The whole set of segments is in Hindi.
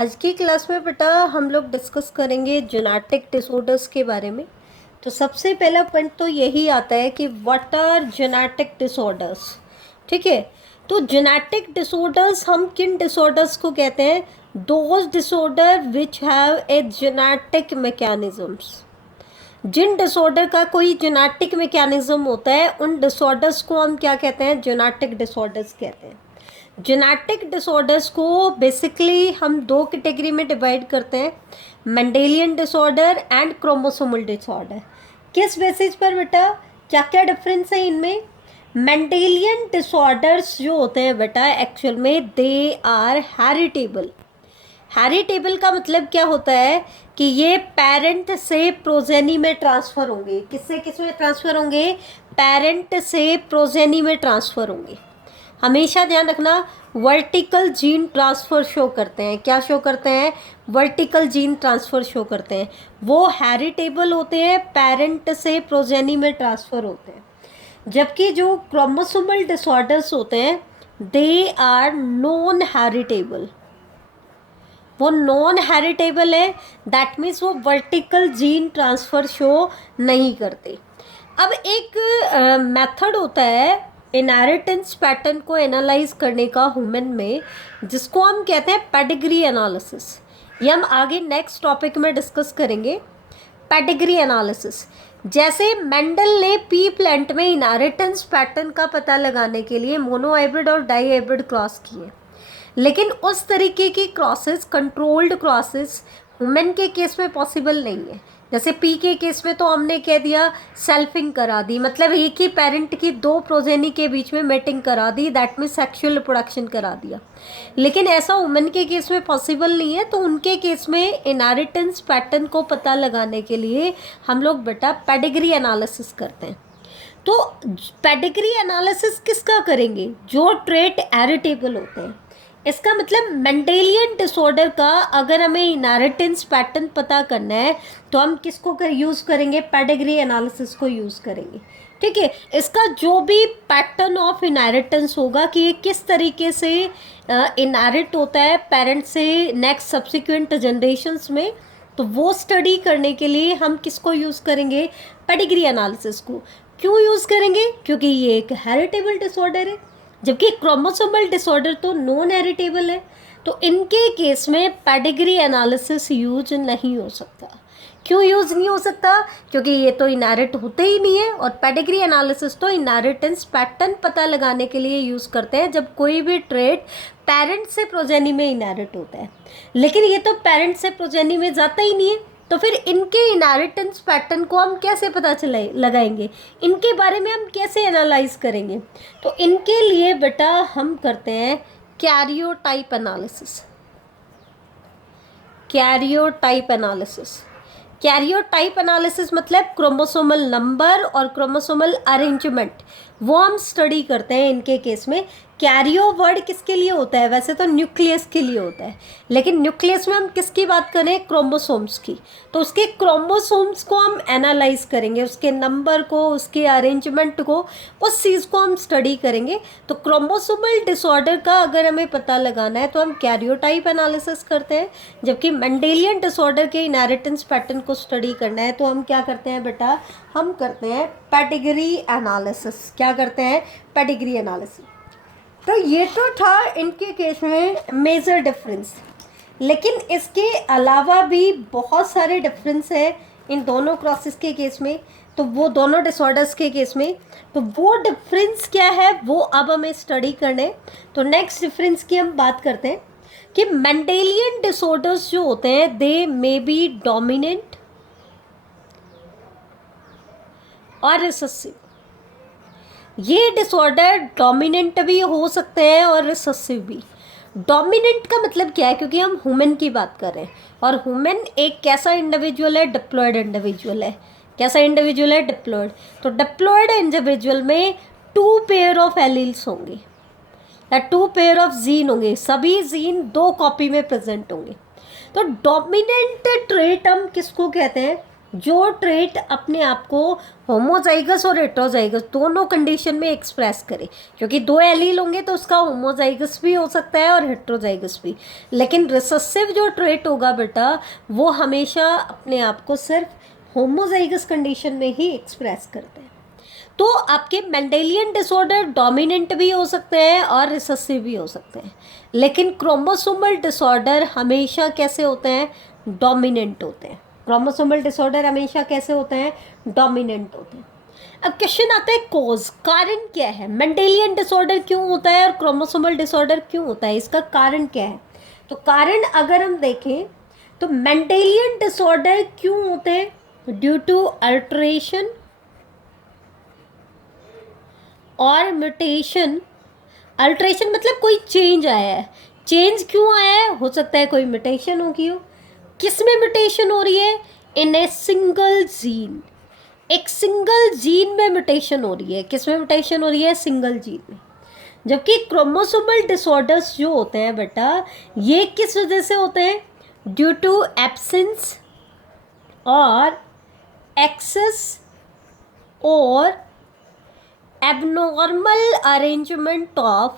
आज की क्लास में बेटा हम लोग डिस्कस करेंगे जेनेटिक डिसऑर्डर्स के बारे में। तो सबसे पहला पॉइंट तो यही आता है कि व्हाट आर जेनेटिक डिसऑर्डर्स। ठीक है, तो जेनेटिक डिसऑर्डर्स हम किन डिसऑर्डर्स को कहते हैं? Those disorder which have a genetic mechanisms. जिन डिसऑर्डर का कोई जेनेटिक मैकेनिज्म होता है उन डिसऑर्डर्स को हम क्या कहते हैं? जेनेटिक डिसऑर्डर्स कहते हैं। जेनेटिक डिसऑर्डर्स को बेसिकली हम दो कैटेगरी में डिवाइड करते हैं, Mendelian disorder and chromosomal disorder. किस बेसिस पर बेटा, क्या क्या डिफरेंस है इनमें? मेंडेलियन डिसऑर्डर्स जो होते हैं बेटा एक्चुअल में दे आर हेरिटेबल। हेरिटेबल का मतलब क्या होता है कि ये पेरेंट से प्रोजेनी में ट्रांसफ़र होंगे। किससे किस में ट्रांसफ़र होंगे? पेरेंट से प्रोजेनी में ट्रांसफ़र होंगे। हमेशा ध्यान रखना, वर्टिकल जीन ट्रांसफ़र शो करते हैं। क्या शो करते हैं? वर्टिकल जीन ट्रांसफ़र शो करते हैं। वो हेरिटेबल होते हैं, पेरेंट से प्रोजेनी में ट्रांसफ़र होते हैं। जबकि जो क्रोमोसोमल डिसऑर्डर्स होते हैं दे आर नॉन हेरिटेबल। वो नॉन हेरिटेबल है, दैट मीन्स वो वर्टिकल जीन ट्रांसफ़र शो नहीं करते। अब एक मेथड होता है इनहेरिटेंस पैटर्न को एनालाइज करने का ह्यूमन में, जिसको हम कहते हैं पेडिग्री एनालिसिस। ये हम आगे नेक्स्ट टॉपिक में डिस्कस करेंगे, पेडिग्री एनालिसिस। जैसे मेंडल ने पी प्लांट में इनहेरिटेंस पैटर्न का पता लगाने के लिए मोनोहाइब्रिड और डाईहाइब्रिड क्रॉस किए, लेकिन उस तरीके की क्रॉसेस, कंट्रोल्ड क्रॉसेस ह्यूमन के केस में पॉसिबल नहीं है। जैसे पी के केस में तो हमने कह दिया सेल्फिंग करा दी, मतलब एक ही पेरेंट की दो प्रोजेनी के बीच में मेटिंग करा दी, दैट मीन्स सेक्सुअल रिप्रोडक्शन करा दिया। लेकिन ऐसा वुमेन के केस में पॉसिबल नहीं है, तो उनके केस में इनहेरिटेंस पैटर्न को पता लगाने के लिए हम लोग बेटा पेडिग्री एनालिसिस करते हैं। तो पेडिग्री एनालिसिस किसका करेंगे? जो ट्रेट हेरिटेबल होते हैं। इसका मतलब मेंडेलियन डिसऑर्डर का अगर हमें इनहेरिटेंस पैटर्न पता करना है तो हम किसको यूज़ करेंगे? पेडिग्री एनालिसिस को यूज़ करेंगे। ठीक है, इसका जो भी पैटर्न ऑफ इनहेरिटेंस होगा कि ये किस तरीके से इनहेरिट होता है पेरेंट से नेक्स्ट सब्सिक्वेंट जनरेशन्स में, तो वो स्टडी करने के लिए हम किसको यूज़ करेंगे? पेडिग्री एनालिसिस को। क्यों यूज़ करेंगे? क्योंकि ये एक हेरिटेबल डिसऑर्डर है, जबकि क्रोमोसोमल डिसऑर्डर तो नॉन हेरिटेबल है। तो इनके केस में पेडिग्री एनालिसिस यूज नहीं हो सकता। क्यों यूज़ नहीं हो सकता? क्योंकि ये तो इनहेरिट होते ही नहीं है, और पेडिग्री एनालिसिस तो इनहेरिटेंस पैटर्न पता लगाने के लिए यूज़ करते हैं जब कोई भी ट्रेट पेरेंट से प्रोजेनी में इनहेरिट होता है। लेकिन ये तो पेरेंट से प्रोजेनी में जाता ही नहीं है, तो फिर इनके इनहेरिटेंस पैटर्न को हम कैसे पता लगाएंगे? इनके बारे में हम कैसे एनालाइज करेंगे? तो इनके लिए बेटा हम करते हैं karyotype analysis. Karyotype analysis, karyotype analysis मतलब क्रोमोसोमल नंबर और क्रोमोसोमल अरेंजमेंट, वो हम स्टडी करते हैं इनके केस में। कैरियो वर्ड किसके लिए होता है? वैसे तो न्यूक्लियस के लिए होता है, लेकिन न्यूक्लियस में हम किसकी बात करें? क्रोमोसोम्स की। तो उसके क्रोमोसोम्स को हम एनालाइज करेंगे, उसके नंबर को, उसके अरेंजमेंट को, उस चीज़ को हम स्टडी करेंगे। तो क्रोमोसोमल डिसऑर्डर का अगर हमें पता लगाना है तो हम कैरियोटाइप एनालिसिस करते हैं, जबकि मेंडेलियन डिसऑर्डर के इनहेरिटेंस पैटर्न को स्टडी करना है तो हम क्या करते हैं बेटा? हम करते हैं पेडिग्री एनालिसिस। क्या करते हैं? Pedigree analysis. तो ये तो था इनके केस में मेजर डिफरेंस, लेकिन इसके अलावा भी बहुत सारे डिफरेंस है इन दोनों क्रॉसेस के केस में, तो वो दोनों डिसऑर्डर्स के केस में। तो वो डिफरेंस क्या है वो अब हमें स्टडी करने। तो नेक्स्ट डिफरेंस की हम बात करते हैं कि मेंडेलियन डिसऑर्डर्स जो होते हैं दे मे बी डोमिनेंट और रिसेसिव। ये डिसऑर्डर डोमिनेंट भी हो सकते हैं और रिसेसिव भी। डोमिनेंट का मतलब क्या है? क्योंकि हम ह्यूमन की बात कर रहे हैं, और ह्यूमन एक कैसा इंडिविजुअल है? डिप्लॉयड इंडिविजुअल है। कैसा इंडिविजुअल है? डिप्लॉयड। तो डिप्लॉयड इंडिविजुअल में 2 पेयर ऑफ एलील्स होंगे या 2 पेयर ऑफ जीन होंगे, सभी जीन 2 कॉपी में प्रेजेंट होंगे। तो डोमिनेंट ट्रेट हम किसको कहते हैं? जो ट्रेट अपने आप को होमोजाइगस और हेटेरोजाइगस दोनों कंडीशन में एक्सप्रेस करे, क्योंकि दो एलील होंगे तो उसका होमोजाइगस भी हो सकता है और हेटेरोजाइगस भी, लेकिन रिसेसिव जो ट्रेट होगा बेटा वो हमेशा अपने आप को सिर्फ होमोजाइगस कंडीशन में ही एक्सप्रेस करते हैं। तो आपके मेंडेलियन डिसऑर्डर डोमिनेंट भी हो सकते हैं और रिसेसिव भी हो सकते हैं, लेकिन क्रोमोसोमल डिसऑर्डर हमेशा कैसे होते हैं, डोमिनेंट होते हैं। क्रोमोसोमल डिसऑर्डर हमेशा कैसे होते हैं, डोमिनेंट होते हैं। अब क्वेश्चन आता है कॉज, कारण क्या है, मेंडेलियन डिसऑर्डर क्यों होता है और क्रोमोसोमल डिसऑर्डर क्यों होता है, इसका कारण क्या है। तो कारण अगर हम देखें तो मेंडेलियन डिसऑर्डर क्यों होते हैं, ड्यू टू अल्टरेशन और म्यूटेशन। अल्ट्रेशन मतलब कोई चेंज आया है, चेंज क्यों आया है, हो सकता है कोई म्यूटेशन होगी हो। किस में म्यूटेशन हो रही है, इन ए सिंगल जीन, एक सिंगल जीन में म्यूटेशन हो रही है। किस में म्यूटेशन हो रही है, सिंगल जीन में। जबकि क्रोमोसोमल डिसऑर्डर्स जो होते हैं बेटा ये किस वजह से होते हैं, ड्यू टू एब्सेंस और एक्सेस और abnormal arrangement of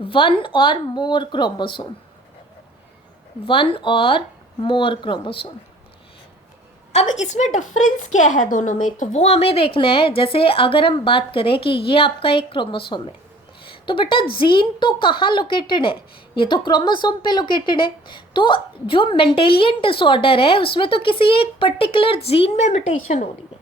one or more chromosome, अब इसमें डिफरेंस क्या है दोनों में, तो वो हमें देखना है। जैसे अगर हम बात करें कि ये आपका एक क्रोमोसोम है, तो बेटा जीन तो कहाँ लोकेटेड है, ये तो क्रोमोसोम पे लोकेटेड है। तो जो मेंडेलियन डिसऑर्डर है उसमें तो किसी एक पर्टिकुलर जीन में म्यूटेशन हो रही है,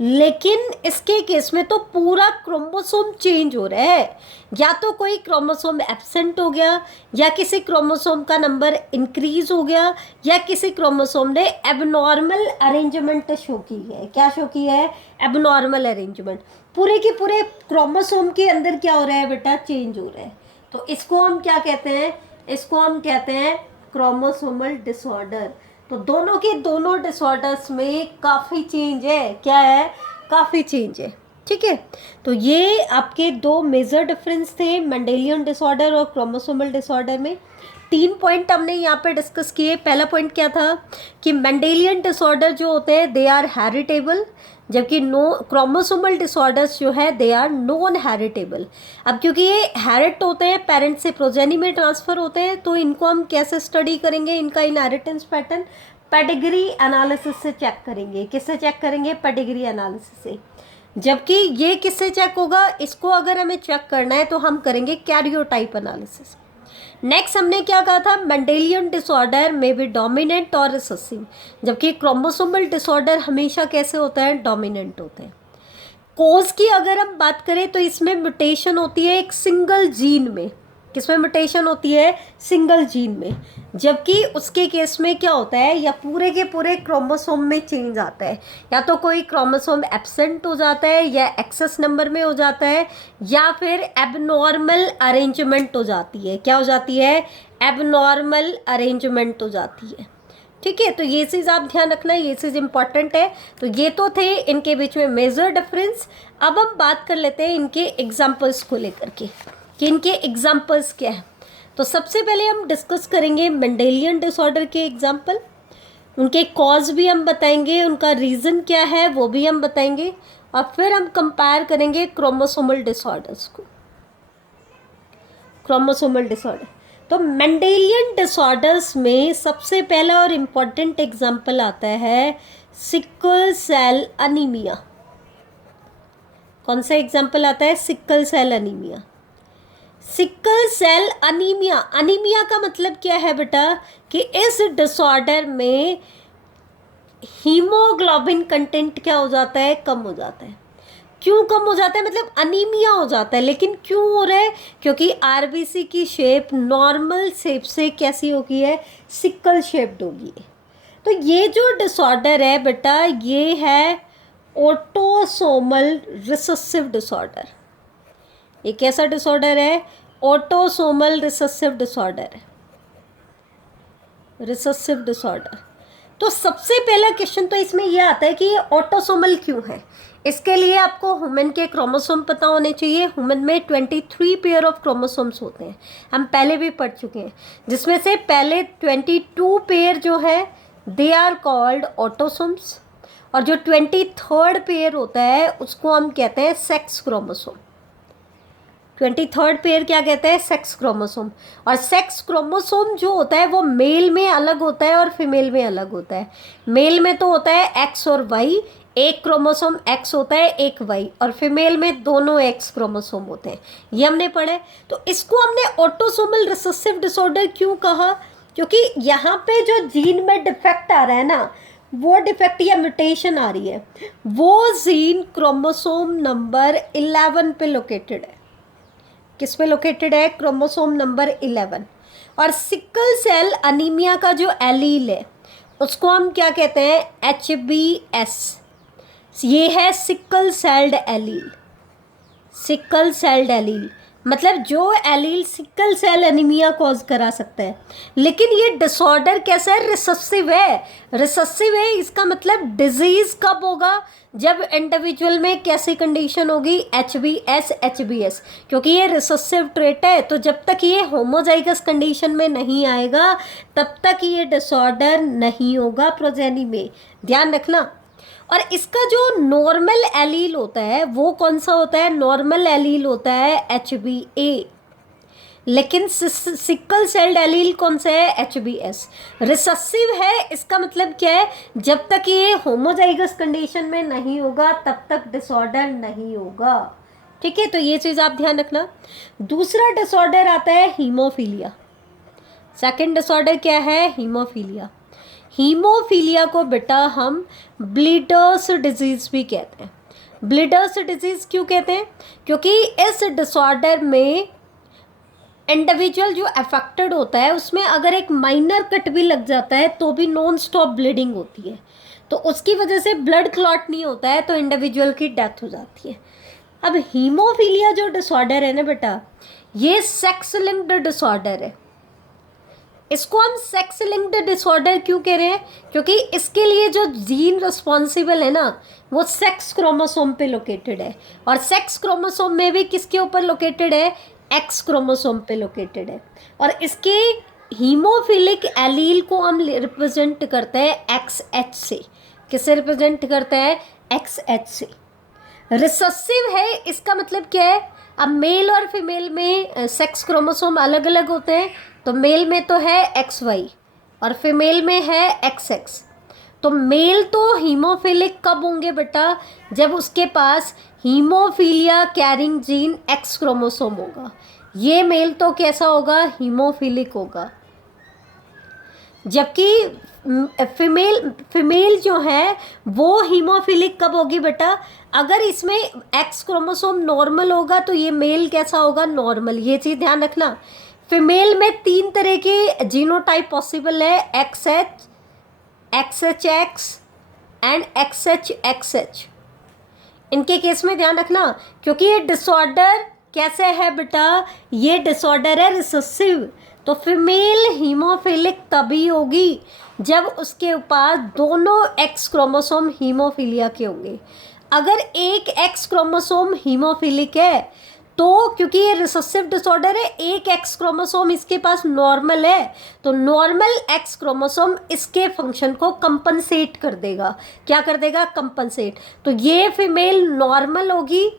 लेकिन इसके केस में तो पूरा क्रोमोसोम चेंज हो रहा है। या तो कोई क्रोमोसोम एब्सेंट हो गया, या किसी क्रोमोसोम का नंबर इंक्रीज हो गया, या किसी क्रोमोसोम ने एबनॉर्मल अरेंजमेंट शो की है। क्या शो की है, एबनॉर्मल अरेंजमेंट। पूरे के पूरे क्रोमोसोम के अंदर क्या हो रहा है बेटा, चेंज हो रहा है। तो इसको हम क्या कहते हैं, इसको हम कहते हैं क्रोमोसोमल डिसऑर्डर। तो दोनों के दोनों डिसऑर्डर्स में काफ़ी चेंज है, क्या है, काफ़ी चेंज है। ठीक है, तो ये आपके दो मेजर डिफरेंस थे मेंडेलियन डिसऑर्डर और क्रोमोसोमल डिसऑर्डर में। 3 पॉइंट हमने यहाँ पे डिस्कस किए। पहला पॉइंट क्या था कि मेंडेलियन डिसऑर्डर जो होते हैं दे आर हेरिटेबल, जबकि क्रोमोसोमल डिसऑर्डर्स जो है दे आर नॉन हेरिटेबल। अब क्योंकि ये हेरिट होते हैं, पेरेंट से प्रोजेनी में ट्रांसफ़र होते हैं, तो इनको हम कैसे स्टडी करेंगे, इनका इनहेरिटेंस पैटर्न पेडिग्री एनालिसिस से चेक करेंगे। किससे चेक करेंगे, पेडिग्री एनालिसिस से। जबकि ये किससे चेक होगा, इसको अगर हमें चेक करना है तो हम करेंगे कैरियोटाइप एनालिसिस। नेक्स्ट हमने क्या कहा था, मेंडेलियन डिसऑर्डर में भी डोमिनेंट और रिसेसिव, जबकि क्रोमोसोमल डिसऑर्डर हमेशा कैसे होता है, डोमिनेंट होते हैं। कोज की अगर हम बात करें तो इसमें म्यूटेशन होती है एक सिंगल जीन में। किसमें म्यूटेशन होती है, सिंगल जीन में। जबकि उसके केस में क्या होता है, या पूरे के पूरे क्रोमोसोम में चेंज आता है। या तो कोई क्रोमोसोम एब्सेंट हो जाता है, या एक्सेस नंबर में हो जाता है, या फिर एबनॉर्मल अरेंजमेंट हो जाती है। क्या हो जाती है, एबनॉर्मल अरेंजमेंट हो जाती है। ठीक है, तो ये चीज़ आप ध्यान रखना, ये चीज़ इंपॉर्टेंट है। तो ये तो थे इनके बीच में मेजर डिफरेंस। अब हम बात कर लेते हैं इनके एग्जाम्पल्स को लेकर के कि इनके एग्जाम्पल्स क्या है। तो सबसे पहले हम डिस्कस करेंगे मेंडेलियन डिसऑर्डर के एग्जाम्पल, उनके कॉज भी हम बताएंगे, उनका रीज़न क्या है वो भी हम बताएंगे, और फिर हम कंपेयर करेंगे क्रोमोसोमल डिसऑर्डर्स को। क्रोमोसोमल डिसऑर्डर, तो मेंडेलियन डिसऑर्डर्स में सबसे पहला और इम्पॉर्टेंट एग्जाम्पल आता है सिकल सेल अनीमिया। कौन सा एग्जाम्पल आता है, sickle cell anaemia. Sickle cell anaemia, anaemia का मतलब क्या है बेटा, कि इस डिसऑर्डर में हीमोग्लोबिन कंटेंट क्या हो जाता है, कम हो जाता है। क्यों कम हो जाता है, मतलब अनीमिया हो जाता है। लेकिन क्यों हो रहा है, क्योंकि आरबीसी की शेप नॉर्मल शेप से कैसी होगी है, सिकल शेप्ड होगी। तो ये जो डिसऑर्डर है बेटा ये है ऑटोसोमल रिसेसिव डिसऑर्डर। ये कैसा डिसऑर्डर है, ऑटोसोमल रिसेसिव डिसऑर्डर है, रिसेसिव डिसऑर्डर। तो सबसे पहला क्वेश्चन तो इसमें यह आता है कि ये ऑटोसोमल क्यों है। इसके लिए आपको ह्यूमन के क्रोमोसोम पता होने चाहिए। ह्यूमन में 23 पेयर ऑफ क्रोमोसोम्स होते हैं, हम पहले भी पढ़ चुके हैं, जिसमें से पहले 22 पेयर जो है दे आर कॉल्ड ऑटोसोम्स, और जो 23rd पेयर होता है उसको हम कहते हैं सेक्स क्रोमोसोम। 23rd पेयर क्या कहते हैं? Sex chromosome. और सेक्स क्रोमोसोम जो होता है वो मेल में अलग होता है और फीमेल में अलग होता है। मेल में तो होता है एक्स और वाई, एक क्रोमोसोम एक्स होता है एक वाई, और फीमेल में दोनों एक्स क्रोमोसोम होते हैं, ये हमने पढ़े। तो इसको हमने ऑटोसोमल रिसेसिव डिसऑर्डर क्यों कहा? क्योंकि यहाँ पे जो जीन में डिफेक्ट आ रहा है ना, वो डिफेक्ट या म्यूटेशन आ रही है, वो जीन क्रोमोसोम नंबर 11 पे लोकेटेड है। किस पे लोकेटेड है? Chromosome number 11। और सिकल सेल अनीमिया का जो एलील है उसको हम क्या कहते हैं? HBS। ये है sickle celled allele. Sickle celled allele मतलब जो allele sickle cell anaemia cause करा सकता है। लेकिन ये डिसऑर्डर कैसा है? रिसेसिव है। रिसेसिव है इसका मतलब डिजीज कब होगा? जब इंडिविजुअल में कैसी कंडीशन होगी? HBS। क्योंकि ये रिसेसिव ट्रेट है, तो जब तक ये होमोजाइगस कंडीशन में नहीं आएगा तब तक ये डिसऑर्डर नहीं होगा प्रोजेनी में, ध्यान रखना। और इसका जो नॉर्मल एलील होता है वो कौन सा होता है? नॉर्मल एलील होता है HBA। लेकिन सिकल सेल्ड एलील कौन सा है? HBS। रिसेसिव है इसका मतलब क्या है? जब तक ये होमोजाइगस कंडीशन में नहीं होगा तब तक डिसऑर्डर नहीं होगा, ठीक है। तो ये चीज़ आप ध्यान रखना। दूसरा डिसऑर्डर आता है हीमोफीलिया। सेकंड डिसऑर्डर क्या है? हीमोफीलिया। हीमोफीलिया को बेटा हम ब्लीडर्स डिजीज़ भी कहते हैं। ब्लीडर्स डिजीज़ क्यों कहते हैं? क्योंकि इस डिसऑर्डर में इंडिविजुअल जो अफेक्टेड होता है उसमें अगर एक माइनर कट भी लग जाता है तो भी नॉन स्टॉप ब्लीडिंग होती है, तो उसकी वजह से ब्लड क्लॉट नहीं होता है तो इंडिविजुअल की डेथ हो जाती है। अब हीमोफीलिया जो डिसऑर्डर है ना बेटा, ये सेक्स लिंक्ड डिसऑर्डर है। इसको हम सेक्स लिंक्ड डिसऑर्डर क्यों कह रहे हैं? क्योंकि इसके लिए जो जीन रिस्पॉन्सिबल है ना वो सेक्स क्रोमोसोम पे लोकेटेड है, और सेक्स क्रोमोसोम में भी किसके ऊपर लोकेटेड है? एक्स क्रोमोसोम पे लोकेटेड है। और इसके हीमोफिलिक एलील को हम रिप्रेजेंट करते हैं XH से। किससे रिप्रेजेंट करते हैं? XH से। रिसेसिव है इसका मतलब क्या है? अब मेल और फीमेल में सेक्स क्रोमोसोम अलग अलग होते हैं, तो मेल में तो है XY और फीमेल में है XX। तो मेल तो हीमोफिलिक कब होंगे बेटा? जब उसके पास haemophilia carrying gene X chromosome होगा। ये मेल तो कैसा होगा? हीमोफिलिक होगा। जबकि फीमेल जो है वो हीमोफिलिक कब होगी बेटा? अगर इसमें एक्स क्रोमोसोम नॉर्मल होगा तो ये मेल कैसा होगा? नॉर्मल। ये चीज़ ध्यान रखना। फीमेल में 3 तरह के जीनोटाइप पॉसिबल है, XH, XHX एंड XHXH। इनके केस में ध्यान रखना, क्योंकि ये डिसऑर्डर कैसे है बेटा? ये डिसऑर्डर है रिसेसिव। तो फीमेल हीमोफिलिक तभी होगी जब उसके पास दोनों एक्स क्रोमोसोम हीमोफीलिया के होंगे। अगर एक एक्स क्रोमोसोम हीमोफिलिक है तो क्योंकि ये रिसेसिव डिसऑर्डर है, एक एक्स क्रोमोसोम इसके पास नॉर्मल है, तो नॉर्मल एक्स क्रोमोसोम इसके फंक्शन को कंपनसेट कर देगा। क्या कर देगा? कंपनसेट। तो ये फीमेल नॉर्मल होगी,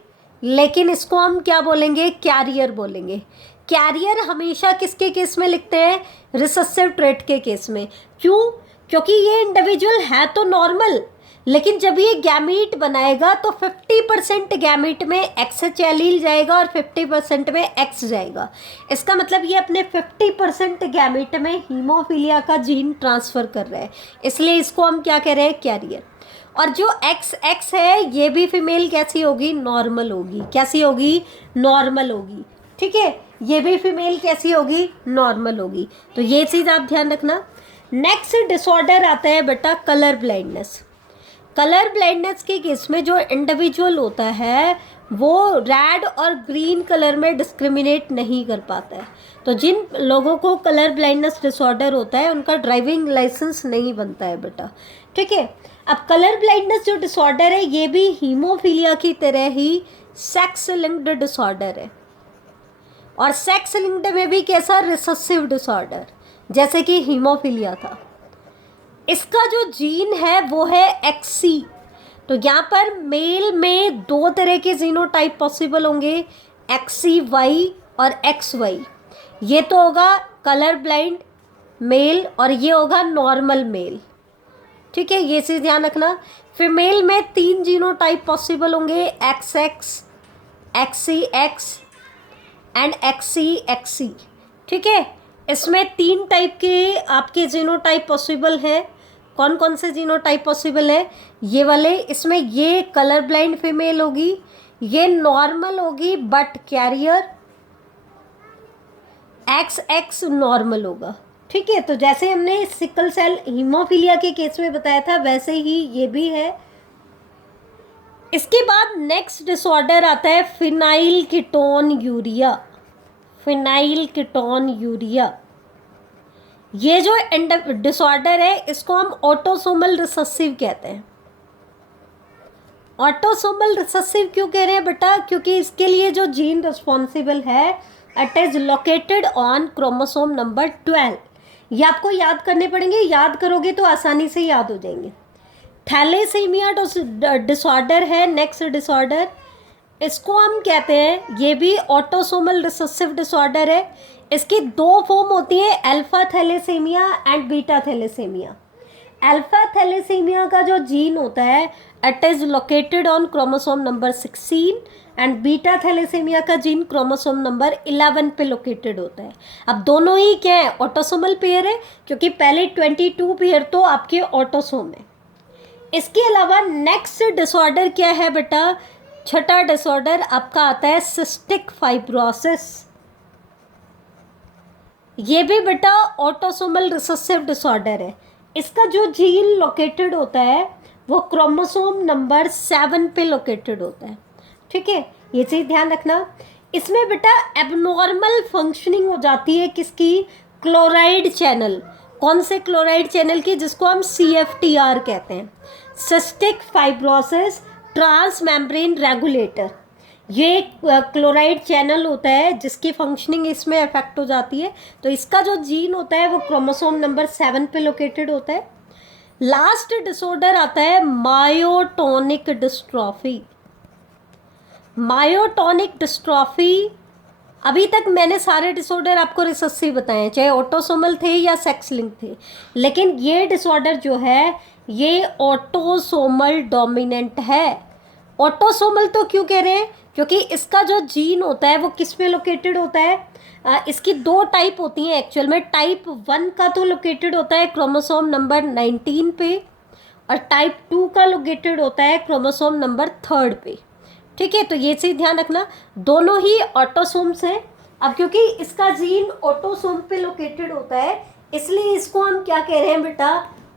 लेकिन इसको हम क्या बोलेंगे? कैरियर बोलेंगे। कैरियर हमेशा किसके केस में लिखते हैं? रिसेसिव ट्रेट के केस में। क्यों? क्योंकि ये इंडिविजुअल है तो नॉर्मल, लेकिन जब ये गैमीट बनाएगा तो 50% गैमीट में XH एलील जाएगा और 50% में X जाएगा। इसका मतलब ये अपने 50% गैमीट में हीमोफीलिया का जीन ट्रांसफ़र कर रहा है, इसलिए इसको हम क्या कह रहे हैं? कैरियर। और जो XX है ये भी फीमेल कैसी होगी? नॉर्मल होगी। कैसी होगी? नॉर्मल होगी, ठीक है। ये भी फीमेल कैसी होगी? नॉर्मल होगी। तो ये चीज़ आप ध्यान रखना। नेक्स्ट डिसऑर्डर आता है बेटा कलर ब्लाइंडनेस। कलर ब्लाइंडनेस के केस में जो इंडिविजुअल होता है वो रेड और ग्रीन कलर में डिस्क्रिमिनेट नहीं कर पाता है। तो जिन लोगों को कलर ब्लाइंडनेस डिसऑर्डर होता है उनका ड्राइविंग लाइसेंस नहीं बनता है बेटा, ठीक है। अब कलर ब्लाइंडनेस जो डिसऑर्डर है ये भी हीमोफीलिया की तरह ही सेक्स लिंक्ड डिसऑर्डर है, और सेक्स लिंक्ड में भी कैसा, रिसेसिव डिसऑर्डर, जैसे कि हीमोफीलिया था। इसका जो जीन है वो है एक्सी। तो यहाँ पर मेल में दो तरह के जीनोटाइप पॉसिबल होंगे, एक्सी वाई और एक्स वाई। ये तो होगा कलर ब्लाइंड मेल और ये होगा नॉर्मल मेल, ठीक है, ये चीज़ ध्यान रखना। फीमेल में तीन जीनोटाइप पॉसिबल होंगे, X X, XC X and XC XC, ठीक है। इसमें तीन टाइप के आपके जीनोटाइप पॉसिबल है। कौन कौन से जीनोटाइप पॉसिबल है, ये वाले। इसमें ये कलर ब्लाइंड फीमेल होगी, ये नॉर्मल होगी but carrier, X X normal होगा, ठीक है। तो जैसे हमने सिकल सेल हीमोफीलिया के केस में बताया था वैसे ही ये भी है। इसके बाद नेक्स्ट डिसऑर्डर आता है phenyl ketone urea. Phenyl ketone urea, ये जो डिसऑर्डर है इसको हम ऑटोसोमल रिसेसिव कहते हैं। ऑटोसोमल रिसेसिव क्यों कह रहे हैं बेटा, क्योंकि इसके लिए जो जीन रिस्पॉन्सिबल है it is located on chromosome number 12। ये आपको याद करने पड़ेंगे, याद करोगे तो आसानी से याद हो जाएंगे। थैलेसीमिया डिसऑर्डर है नेक्स्ट डिसऑर्डर, इसको हम कहते हैं, ये भी ऑटोसोमल रिसेसिव डिसऑर्डर है। इसकी दो फॉर्म होती है, alpha thalassaemia and beta thalassaemia. Alpha thalassaemia का जो जीन होता है it is located on chromosome number 16 and beta thalassaemia का जीन क्रोमोसोम नंबर 11 पे लोकेटेड होता है। अब दोनों ही क्या है, ऑटोसोमल पेयर है, क्योंकि पहले 22 पेयर तो आपके ऑटोसोम है। इसके अलावा नेक्स्ट डिसऑर्डर क्या है बेटा, छठा डिसऑर्डर आपका आता है सिस्टिक फाइब्रोसिस। ये भी बेटा ऑटोसोमल रिसेसिव डिसऑर्डर है। इसका जो जीन लोकेटेड होता है वो क्रोमोसोम नंबर 7 पे लोकेटेड होता है, ठीक है, ये चीज़ ध्यान रखना। इसमें बेटा एबनॉर्मल फंक्शनिंग हो जाती है किसकी, क्लोराइड चैनल। कौन से क्लोराइड चैनल की, जिसको हम CFTR कहते हैं, cystic fibrosis trans membrane regulator. ये क्लोराइड चैनल होता है जिसकी फंक्शनिंग इसमें अफेक्ट हो जाती है। तो इसका जो जीन होता है वो क्रोमोसोम नंबर 7 पे लोकेटेड होता है। लास्ट डिसऑर्डर आता है मायोटोनिक डिस्ट्रॉफी। मायोटोनिक डिस्ट्रॉफी, अभी तक मैंने सारे डिसऑर्डर आपको रिसेसिव बताए हैं, चाहे ऑटोसोमल थे या सेक्स लिंक थे, लेकिन ये डिसऑर्डर जो है ये ऑटोसोमल डोमिनेंट है। ऑटोसोमल तो क्यों कह रहे हैं, क्योंकि इसका जो जीन होता है वो किस पे लोकेटेड होता है, इसकी दो टाइप होती हैं एक्चुअल में। टाइप 1 का तो लोकेटेड होता है क्रोमोसोम नंबर 19 पे, और टाइप 2 का लोकेटेड होता है क्रोमोसोम नंबर 3 पे, ठीक है। तो ये चीज़ ध्यान रखना, दोनों ही ऑटोसोम्स हैं। अब क्योंकि इसका जीन ऑटोसोम पे लोकेटेड होता है इसलिए इसको हम क्या कह रहे हैं बेटा,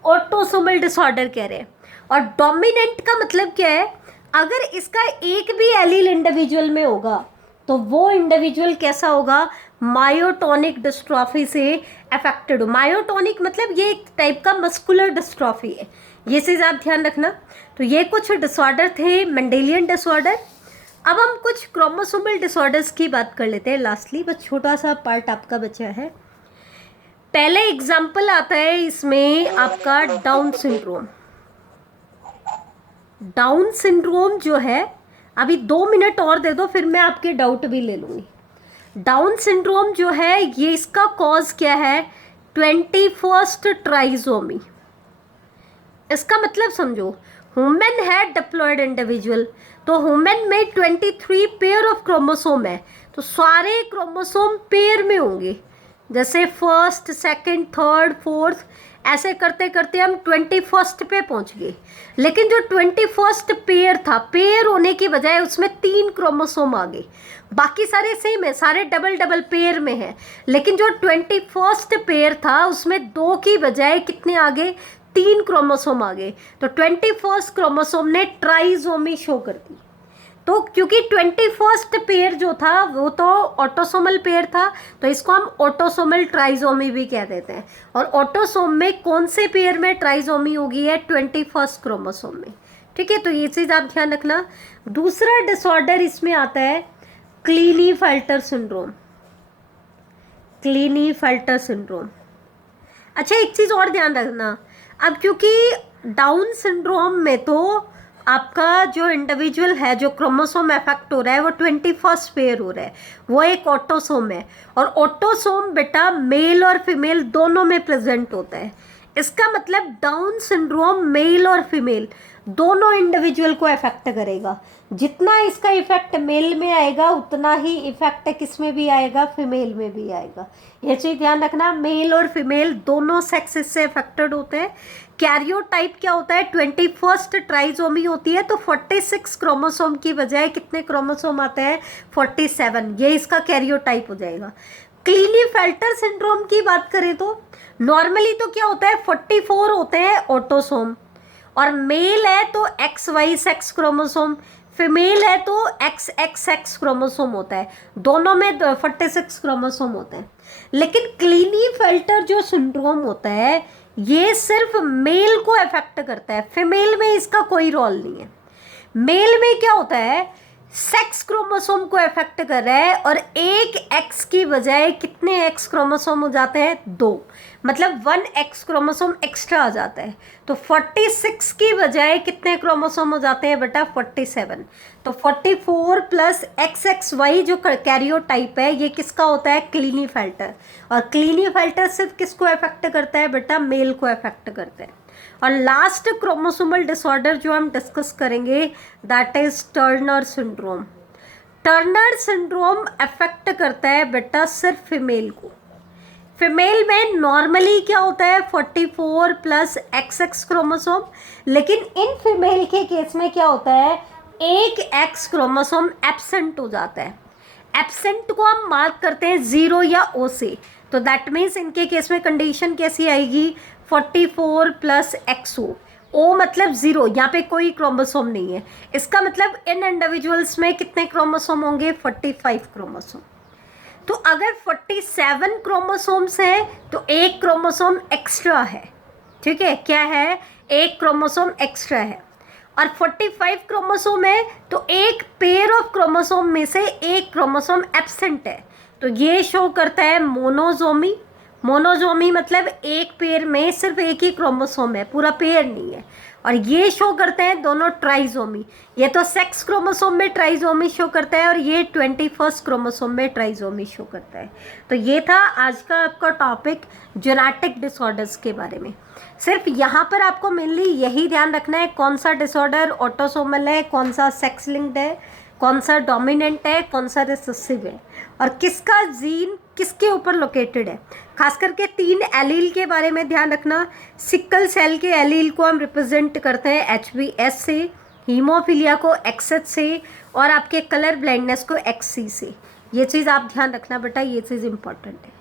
ऑटोसोमल डिसऑर्डर कह रहे हैं। और डोमिनेंट का मतलब क्या है, अगर इसका एक भी एलील इंडिविजुअल में होगा तो वो इंडिविजुअल कैसा होगा, मायोटोनिक डिस्ट्रॉफी से अफेक्टेड हो। मायोटोनिक मतलब ये एक टाइप का मस्कुलर डिस्ट्रॉफी है, ये चीज़ आप ध्यान रखना। तो ये कुछ डिसऑर्डर थे मेंडेलियन डिसऑर्डर। अब हम कुछ क्रोमोसोमल डिसऑर्डर्स की बात कर लेते हैं लास्टली, बस छोटा सा पार्ट आपका बचा है। पहले एग्जाम्पल आता है इसमें आपका डाउन सिंड्रोम। डाउन सिंड्रोम जो है, अभी 2 मिनट और दे दो फिर मैं आपके डाउट भी ले लूँगी। डाउन सिंड्रोम जो है ये इसका कॉज क्या है, 21st ट्राइजोमी। इसका मतलब समझो, ह्यूमन है डिप्लॉयड इंडिविजुअल, तो ह्यूमन में 23 पेयर ऑफ क्रोमोसोम है, तो सारे क्रोमोसोम पेयर में होंगे, जैसे फर्स्ट, सेकंड, थर्ड, फोर्थ, ऐसे करते करते हम 21st पे पहुंच गए। लेकिन जो 21st पेयर था, पेयर होने की बजाय उसमें 3 क्रोमोसोम आ गए। बाकी सारे सेम है, सारे डबल डबल पेयर में है, लेकिन जो 21st पेयर था उसमें 2 की बजाय कितने आ गए, 3 क्रोमोसोम आ गए। तो 21st क्रोमोसोम ने ट्राइजोमी शो कर दी। तो क्योंकि 21st पेयर जो था वो तो ऑटोसोमल पेयर था, तो इसको हम ऑटोसोमल ट्राइजोमी भी कह देते हैं। और ऑटोसोम में कौन से पेयर में ट्राइजोमी होगी है? 21st क्रोमोसोम में। ठीक है, तो ये चीज़ आप ध्यान रखना। दूसरा डिसऑर्डर इसमें आता है क्लीनीफेल्टर सिंड्रोम। क्लीनीफेल्टर सिंड्रोम। अच्छा, एक चीज़ और ध्यान रखना, अब क्योंकि डाउन सिंड्रोम में तो आपका जो इंडिविजुअल है, जो क्रोमोसोम अफेक्ट हो रहा है वो 21st पेयर हो रहा है, वो एक ऑटोसोम है। और ऑटोसोम बेटा मेल और फीमेल दोनों में प्रेजेंट होता है। इसका मतलब डाउन सिंड्रोम मेल और फीमेल दोनों इंडिविजुअल को अफेक्ट करेगा। जितना इसका इफेक्ट मेल में आएगा उतना ही इफेक्ट किस में भी आएगा? फीमेल में भी आएगा। ये चीज़ ध्यान रखना, मेल और फीमेल दोनों सेक्स इससे अफेक्टेड होते हैं। कैरियोटाइप क्या होता है? 21st ट्राइजोमी होती है, तो 46 क्रोमोसोम की बजाय कितने क्रोमोसोम आते हैं? 47। ये इसका कैरियोटाइप हो जाएगा। क्लीनीफेल्टर सिंड्रोम की बात करें तो नॉर्मली तो क्या होता है? 44 होते हैं ऑटोसोम, और मेल है तो XY सेक्स क्रोमोसोम, फीमेल है तो XX सेक्स क्रोमोसोम होता है। दोनों में 46 क्रोमोसोम होते हैं। लेकिन क्लीनीफेल्टर जो सिंड्रोम होता है ये सिर्फ मेल को अफेक्ट करता है, फीमेल में इसका कोई रोल नहीं है। मेल में क्या होता है? सेक्स क्रोमोसोम को अफेक्ट कर रहा है, और एक एक्स की बजाय कितने एक्स क्रोमोसोम हो जाते हैं? 2, मतलब 1 एक्स क्रोमोसोम एक्स्ट्रा आ जाता है। तो 46 की बजाय कितने क्रोमोसोम हो जाते हैं बेटा? 47। तो 44 प्लस XXY जो कैरियोटाइप है ये किसका होता है? क्लीनीफेल्टर। और क्लीनीफेल्टर सिर्फ किसको अफेक्ट करता है बेटा? मेल को अफेक्ट करता है। और लास्ट क्रोमोसोमल डिसऑर्डर जो हम डिस्कस करेंगे that is Turner syndrome. Turner syndrome affect करता है बेटा सिर्फ फीमेल को। फीमेल में नॉर्मली क्या होता है? 44 प्लस XX क्रोमोसोम, लेकिन इन फीमेल के केस में क्या होता है? एक X क्रोमोसोम एब्सेंट हो जाता है। एब्सेंट को हम मार्क करते हैं 0 या O से, तो दैट मीन्स इनके केस में कंडीशन कैसी आएगी? 44 प्लस XO। O मतलब 0, यहाँ पे कोई क्रोमोसोम नहीं है। इसका मतलब इन इंडिविजुअल्स में कितने क्रोमोसोम होंगे? 45 क्रोमोसोम। तो अगर 47 क्रोमोसोम्स है तो एक क्रोमोसोम एक्स्ट्रा है। ठीक है, क्या है? एक क्रोमोसोम एक्स्ट्रा है। और 45 क्रोमोसोम है तो एक पेयर ऑफ क्रोमोसोम में से एक क्रोमोसोम एब्सेंट है, तो ये शो करता है मोनोजोमी। मोनोजोमी मतलब एक पेयर में सिर्फ एक ही क्रोमोसोम है, पूरा पेयर नहीं है। और ये शो करते हैं दोनों ट्राइजोमी। ये तो सेक्स क्रोमोसोम में ट्राइजोमी शो करता है, और ये 21st क्रोमोसोम में ट्राइजोमी शो करता है। तो ये था आज का आपका टॉपिक जेनेटिक डिसऑर्डर्स के बारे में। सिर्फ यहाँ पर आपको मेनली यही ध्यान रखना है कौन सा डिसऑर्डर ऑटोसोमल है, कौन सा सेक्स लिंक्ड है, कौन सा डोमिनेंट है, कौन सा रिसेसिव है, और किसका जीन किसके ऊपर लोकेटेड है। खास करके 3 एलील के बारे में ध्यान रखना। सिकल सेल के एलील को हम रिप्रेजेंट करते हैं HbS से, हीमोफीलिया को XH से, और आपके कलर ब्लाइंडनेस को XC से। ये चीज़ आप ध्यान रखना बेटा, ये चीज़ इंपॉर्टेंट है।